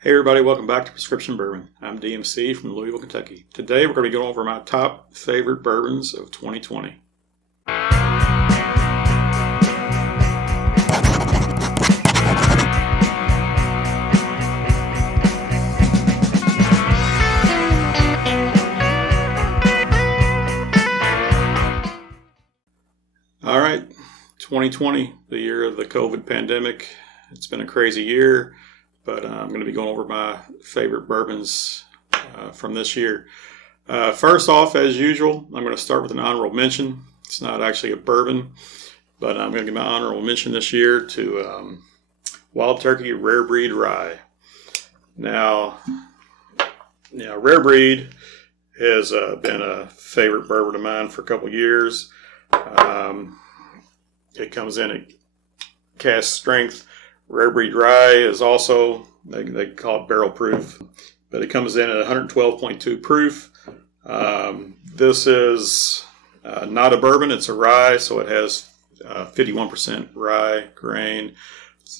Hey everybody, welcome back to Prescription Bourbon. I'm DMC from Louisville, Kentucky. Today we're going to be going over my top favorite bourbons of 2020. All right, 2020, the year of the COVID pandemic. It's been a crazy year, but I'm going to be going over my favorite bourbons from this year. First off, as usual, I'm going to start with an honorable mention. It's not actually a bourbon, but I'm going to give my honorable mention this year to Wild Turkey Rare Breed Rye. Now, Rare Breed has been a favorite bourbon of mine for a couple years. It comes in at cask strength. Rare Breed Rye is also, they call it barrel proof, but it comes in at 112.2 proof. This is not a bourbon, it's a rye, so it has 51% rye grain,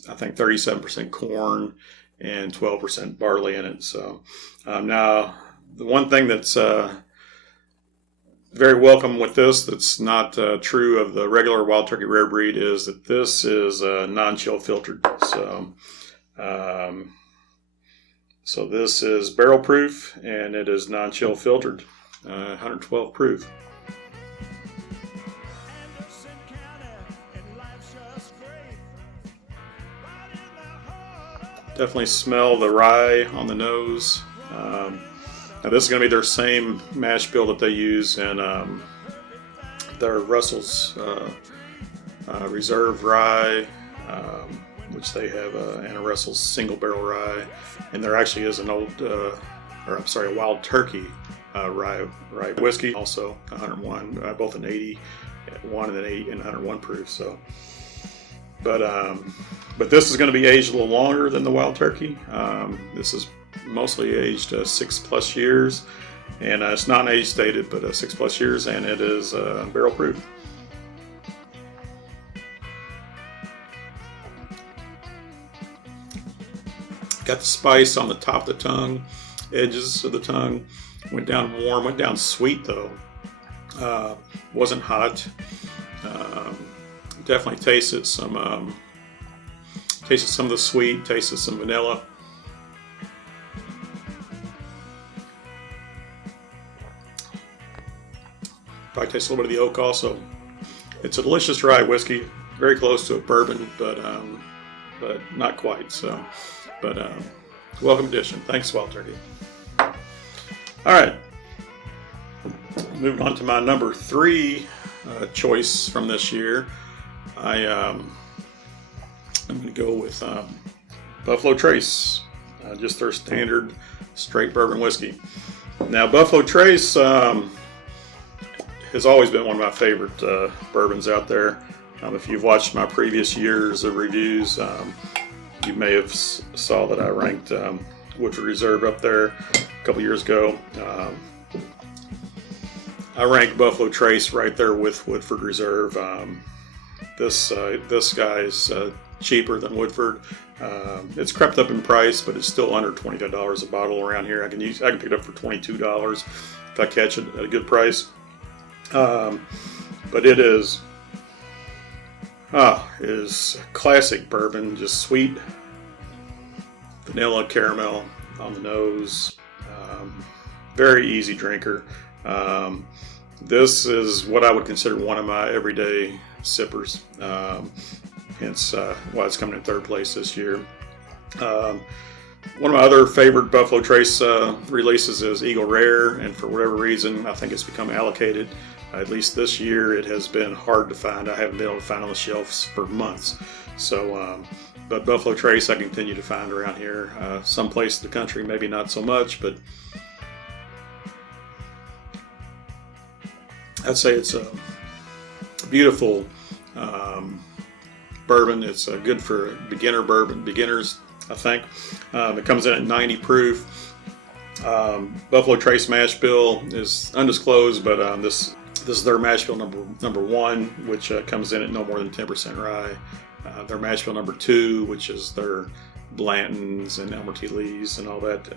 I think 37% corn, and 12% barley in it. So now, the one thing that's very welcome with this that's not true of the regular Wild Turkey Rare Breed is that this is non-chill filtered. So this is barrel proof and it is non-chill filtered, 112 proof. Definitely smell the rye on the nose. Now this is going to be their same mash bill that they use in their Russell's Reserve Rye, which they have, and a Russell's Single Barrel Rye. And there actually is an a Wild Turkey rye whiskey, also 101, both an 81 and an 80 and 101 proof. So, but this is going to be aged a little longer than the Wild Turkey. This is mostly aged 6+ years, and it's not age stated, but 6+ years, and it is barrel proof. Got the spice on the top of the tongue, edges of the tongue. Went down warm, went down sweet though. Wasn't hot. Definitely tasted some of the sweet, tasted some vanilla. Probably tastes a little bit of the oak also. It's a delicious rye whiskey, very close to a bourbon, but not quite. So, welcome addition. Thanks, Wild Turkey. All right, moving on to my number 3 choice from this year. I'm going to go with Buffalo Trace, just their standard straight bourbon whiskey. Now, Buffalo Trace has always been one of my favorite bourbons out there. If you've watched my previous years of reviews, you may have saw that I ranked Woodford Reserve up there a couple years ago. I ranked Buffalo Trace right there with Woodford Reserve. This guy's cheaper than Woodford. It's crept up in price, but it's still under $25 a bottle around here. I can pick it up for $22 if I catch it at a good price. But it is classic bourbon, just sweet vanilla caramel on the nose. Very easy drinker. This is what I would consider one of my everyday sippers. Hence why it's coming in 3rd place this year. One of my other favorite Buffalo Trace releases is Eagle Rare, and for whatever reason, I think it's become allocated. At least this year, it has been hard to find. I haven't been able to find on the shelves for months. So, but Buffalo Trace I continue to find around here. Some place in the country, maybe not so much, but I'd say it's a beautiful bourbon. It's good for beginners, I think. It comes in at 90 proof. Buffalo Trace mash bill is undisclosed, but this is their mash bill number 1, which comes in at no more than 10% rye. Their mash bill number 2, which is their Blanton's and Elmer T. Lee's and all that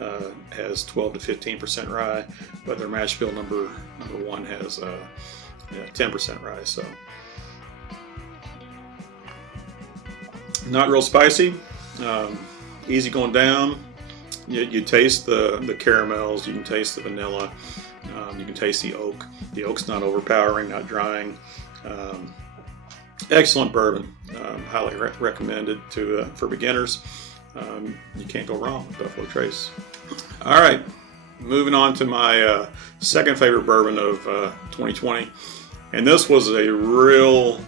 has 12 to 15% rye, but their mash bill number 1 has 10% rye. So not real spicy, easy going down. You taste the caramels, you can taste the vanilla, you can taste the oak. The oak's not overpowering, not drying. Excellent bourbon, highly recommended for beginners. You can't go wrong with Buffalo Trace. All right, moving on to my second favorite bourbon of 2020, and this was a real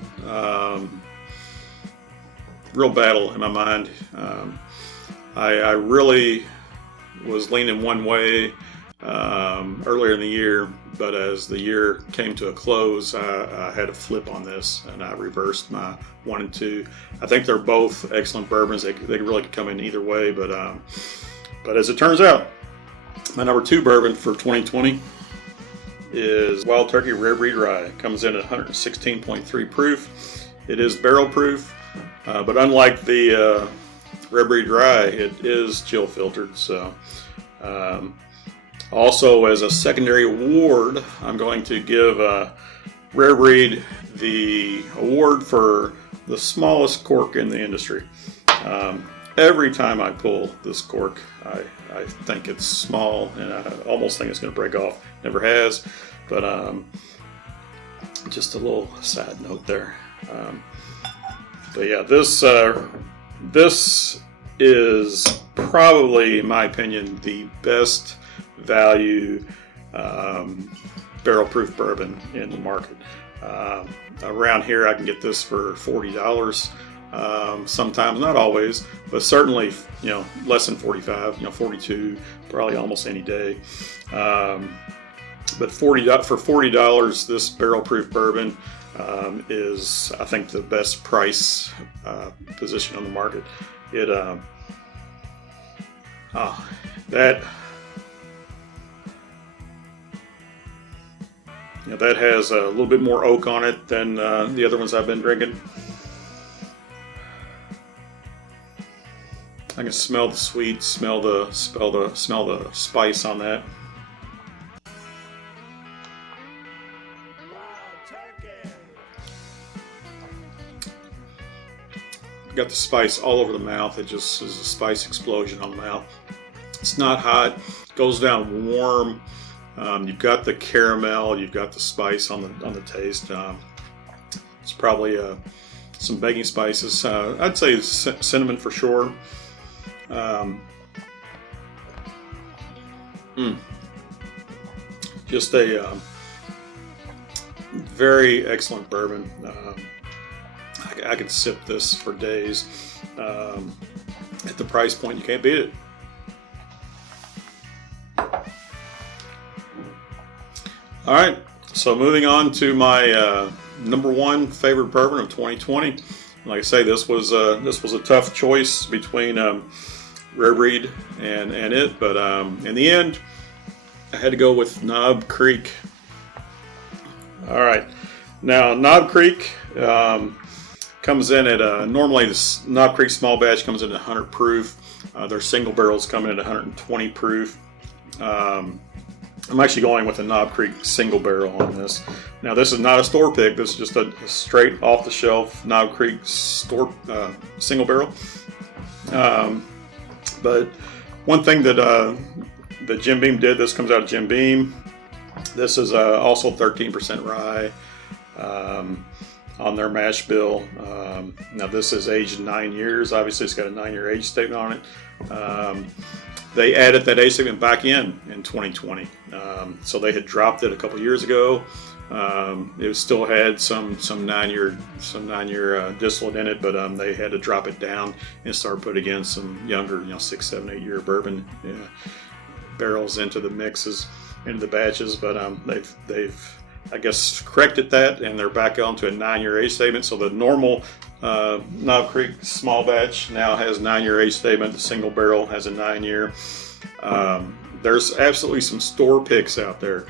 battle in my mind. I really was leaning one way earlier in the year, but as the year came to a close, I had a flip on this, and I reversed my 1 and 2. I think they're both excellent bourbons. They really could come in either way, but as it turns out, my number 2 bourbon for 2020 is Wild Turkey Rare Breed Rye. It comes in at 116.3 proof. It is barrel proof, but unlike the Rare Breed Rye, it is chill filtered. So also, as a secondary award, I'm going to give Rare Breed the award for the smallest cork in the industry. Every time I pull this cork, I think it's small, and I almost think it's going to break off. Never has, but just a little side note there. But yeah, this is probably, in my opinion, the best value barrel proof bourbon in the market. Around here I can get this for $40, sometimes, not always, but certainly less than 45, 42, probably almost any day. But for $40, this barrel proof bourbon is, I think, the best price position on the market. It that has a little bit more oak on it than the other ones I've been drinking. I can smell the sweet, smell the spice on that. Got the spice all over the mouth. It just is a spice explosion on the mouth. It's not hot, goes down warm. You've got the caramel, you've got the spice on the taste. It's probably some baking spices. I'd say cinnamon for sure. Just a very excellent bourbon. I could sip this for days. At the price point, you can't beat it. All right, so moving on to my number 1 favorite bourbon of 2020. Like I say, this was a tough choice between Rare Breed and it, but in the end, I had to go with Knob Creek. All right, now Knob Creek comes in at normally the Knob Creek small batch comes in at 100 proof. Their single barrels come in at 120 proof. I'm actually going with a Knob Creek single barrel on this. Now, this is not a store pick. This is just a straight off the shelf Knob Creek store single barrel. But one thing that Jim Beam did, this comes out of Jim Beam. This is also 13% rye on their mash bill. Now, this is aged 9 years. Obviously, it's got a 9-year age statement on it. They added that age statement back in 2020. So they had dropped it a couple years ago. It still had some 9-year distillate in it, but they had to drop it down and start putting in some younger, 6, 7, 8 year bourbon barrels into the mixes, into the batches. But they've I guess corrected that, and they're back on to a 9-year age statement. So the normal Knob Creek small batch now has 9-year age statement. The single barrel has a 9-year. There's absolutely some store picks out there,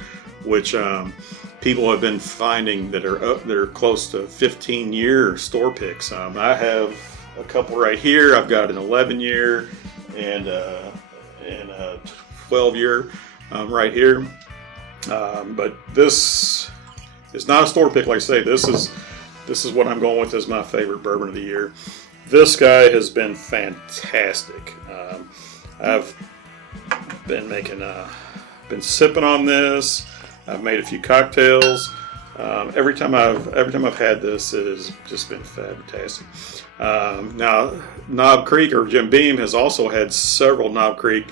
which people have been finding that are close to 15-year store picks. I have a couple right here. I've got an 11-year and a 12-year right here. But this is not a store pick, like I say. This is what I'm going with as my favorite bourbon of the year. This guy has been fantastic. I've been been sipping on this. I've made a few cocktails. Every time I've had this, it has just been fantastic. Now, Knob Creek or Jim Beam has also had several Knob Creek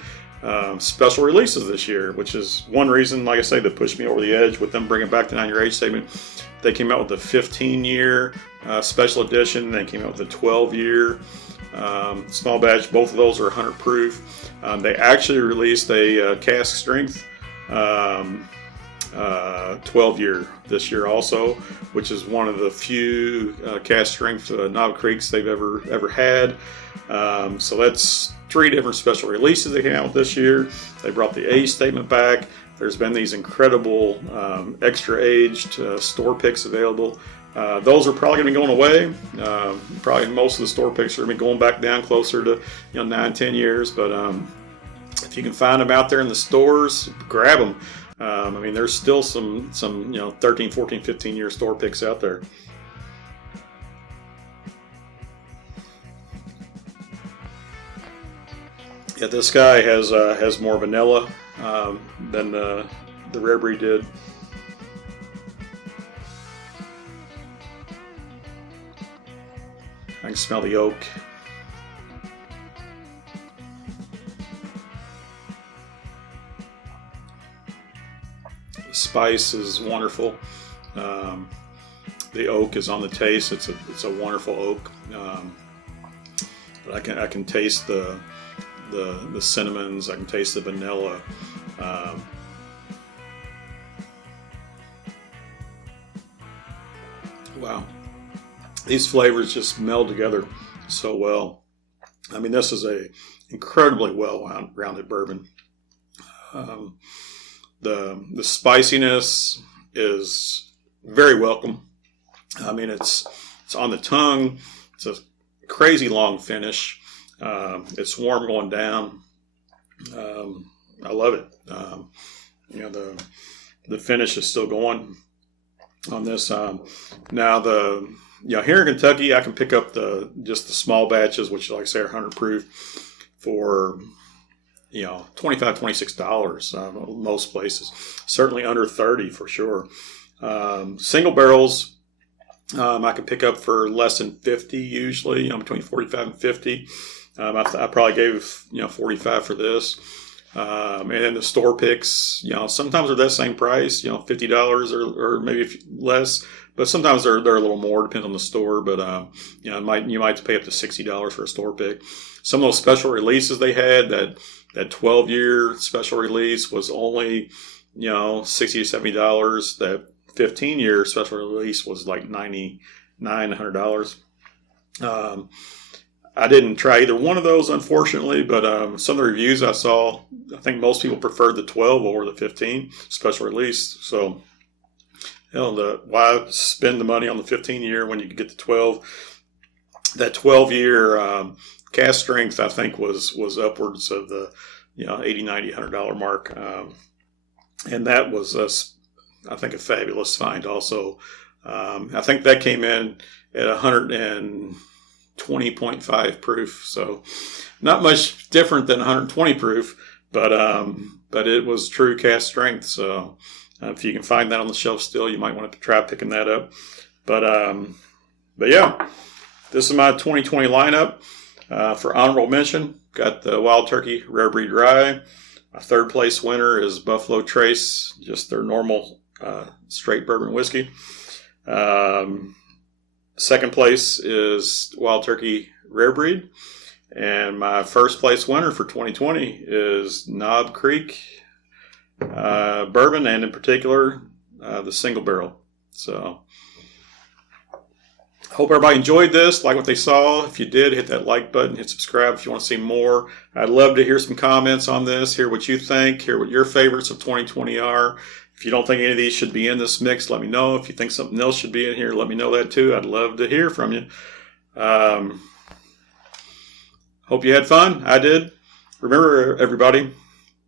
special releases this year, which is one reason, like I say, that pushed me over the edge with them bringing back the 9-year age statement. They came out with the 15-year special edition. They came out with the 12-year small batch. Both of those are 100 proof. They actually released a cask strength 12-year this year also, which is one of the few cask strength Knob Creeks they've ever had. So that's 3 different special releases they came out with this year. They brought the age statement back. There's been these incredible extra aged store picks available. Those are probably going to be going away. Probably most of the store picks are going to be going back down closer to 9-10 years. But if you can find them out there in the stores, grab them. I mean, there's still some 13, 14, 15-year store picks out there. Yeah, this guy has more vanilla than the Rare Breed did. I can smell the oak. The spice is wonderful. The oak is on the taste. It's a wonderful oak. But I can taste the cinnamons. I can taste the vanilla. Wow, these flavors just meld together so well. I mean, this is a incredibly well-rounded bourbon. The spiciness is very welcome. I mean, it's on the tongue. It's a crazy long finish. It's warm going down. I love it. The finish is still going on this. Now here in Kentucky, I can pick up just the small batches, which, like I say, are 100 proof, for $25, $26 most places. Certainly under 30 for sure. Single barrels, I can pick up for less than 50 usually. Between 45 and 50. I probably gave 45 for this. And then the store picks, sometimes they're that same price, $50 or maybe less, but sometimes they're a little more, depends on the store. But you might have to pay up to $60 for a store pick. Some of those special releases they had, that 12-year special release was only $60 to $70. That 15-year special release was like $99, $100. I didn't try either one of those, unfortunately, but some of the reviews I saw, I think most people preferred the 12 over the 15 special release. So, why spend the money on the 15-year when you can get the 12? That 12-year cask strength, I think, was upwards of the $80, $90, $100 mark, and that was I think a fabulous find. Also, I think that came in at 120.5 proof, so not much different than 120 proof, but it was true cask strength. So if you can find that on the shelf still, you might want to try picking that up. But yeah, this is my 2020 lineup. For honorable mention, got the Wild Turkey Rare Breed Rye. My third place winner is Buffalo Trace, just their normal straight bourbon whiskey. Second place is Wild Turkey Rare Breed. And my first place winner for 2020 is Knob Creek Bourbon, and in particular, the single barrel. So, hope everybody enjoyed this, like what they saw. If you did, hit that like button, hit subscribe if you want to see more. I'd love to hear some comments on this, hear what you think, hear what your favorites of 2020 are. If you don't think any of these should be in this mix, let me know. If you think something else should be in here, let me know that too. I'd love to hear from you. Hope you had fun. I did. Remember, everybody,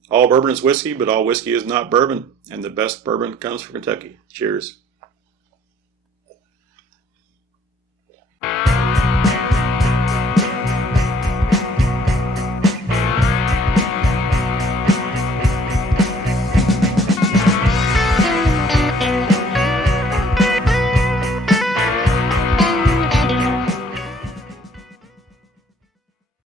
all bourbon is whiskey, but all whiskey is not bourbon. And the best bourbon comes from Kentucky. Cheers.